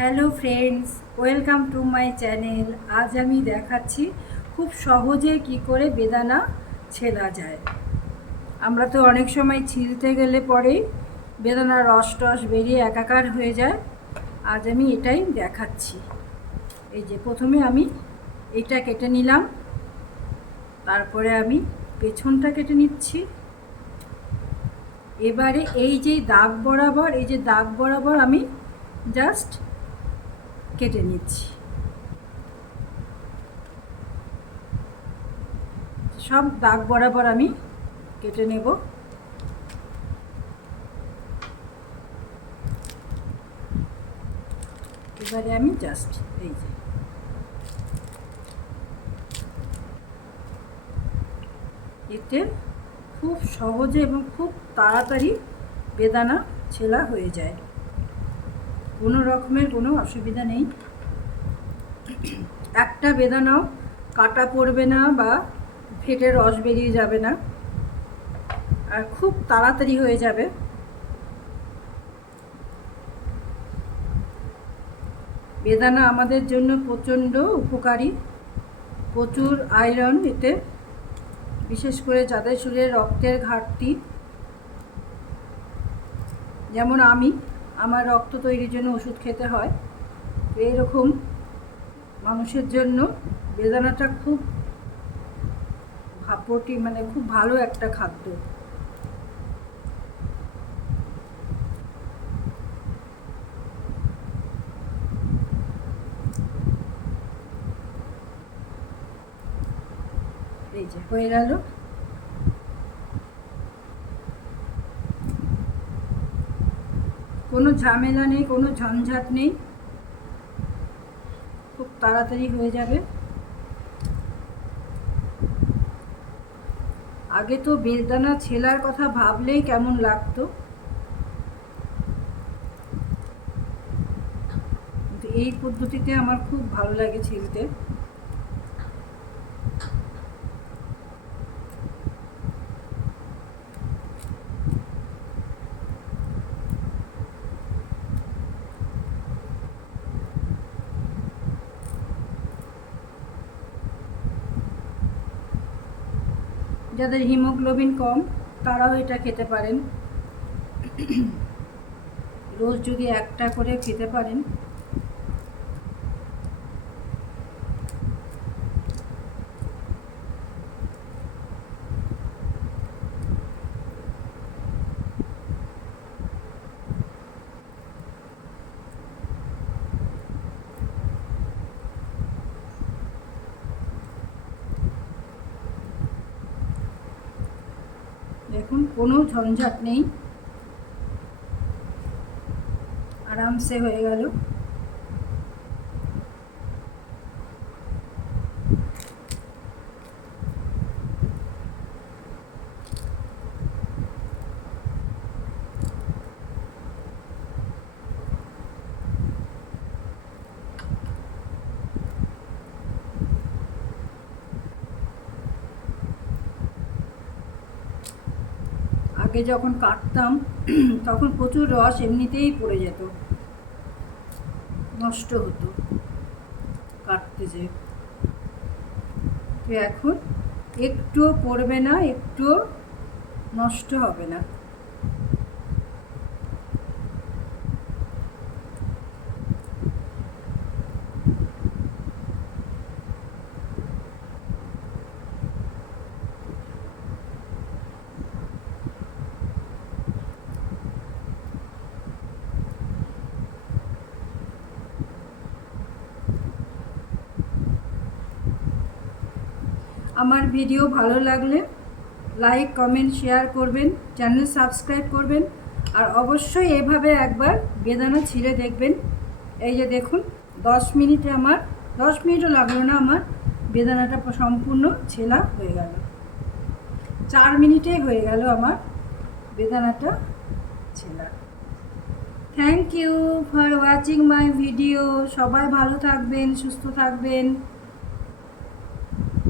Hello friends, welcome to my channel. আজ আমি দেখাচ্ছি খুব সহজে কি করে বেদানা ছেলা যায়। আমরা তো অনেক সময় ছিলতে গেলে পরেই বেদানার রস টস বেরিয়ে একাকার হয়ে যায়। আজ আমি এটাই দেখাচ্ছি। এই যে প্রথমে আমি এটা কেটে নিলাম। তারপরে আমি পেছনটা কেটে নিচ্ছি। এবারে এই যে দাগ বরাবর, এই যে দাগ বরাবর আমি জাস্ট কেটে নিচ্ছি। সব দাগ বরাবর আমি কেটে নেব। এবারে আমি জাস্ট এই যে। এতে খুব সহজে এবং খুব তাড়াতাড়ি বেদানা ছেলা হয়ে যায়। কোনো রকমের কোনো অসুবিধা নেই। একটা বেদানাও কাটা পড়বে না বা ফেটে রস বেরিয়ে যাবে না। আর খুব তাড়াতাড়ি হয়ে যাবে। বেদানা আমাদের জন্য প্রচণ্ড উপকারী। প্রচুর আয়রন এতে, বিশেষ করে যাদের শরীরে রক্তের ঘাটতি। যেমন আমি আমার রক্ত তৈরির জন্য ওষুধ খেতে হয়। তো এরকম মানুষের জন্য বেদানাটা খুব ভাপটি মানে খুব ভালো একটা খাদ্য। এই যে, হয়ে গেল। কোনো ঝামেলা নেই, কোনো ঝঞ্ঝাট নেই। খুব তাড়াতাড়ি হয়ে যাবে। আগে তো বেদানা ছেলার কথা ভাবলেই কেমন লাগতো। এই পদ্ধতিতে আমার খুব ভালো লাগে ছিলতে যাদের হিমোগ্লোবিন কম তারাও এটা খেতে পারেন। রোজ যদি একটা করে খেতে পারেন দেখুন কোনো ঝঞ্ঝাট নেই। আরামসে হয়ে গেল। আগে যখন কাটতাম, তখন প্রচুর রস এমনিতেই পড়ে যেত। নষ্ট হতো কাটতে যে। তো এখন একটুও পড়বে না, একটুও নষ্ট হবে না। আমার ভিডিও ভালো লাগলে লাইক, কমেন্ট, শেয়ার করবেন, চ্যানেল সাবস্ক্রাইব করবেন, আর অবশ্যই এভাবে একবার বেদানা ছিঁড়ে দেখবেন। এই যে দেখুন, দশ মিনিটে আমার, দশ মিনিটও লাগল না আমার, বেদানাটা সম্পূর্ণ ছেলা হয়ে গেল। চার মিনিটে হয়ে গেল আমার বেদানাটা ছেলা। Thank you for watching my video সবাই ভালো থাকবেন, সুস্থ থাকবেন।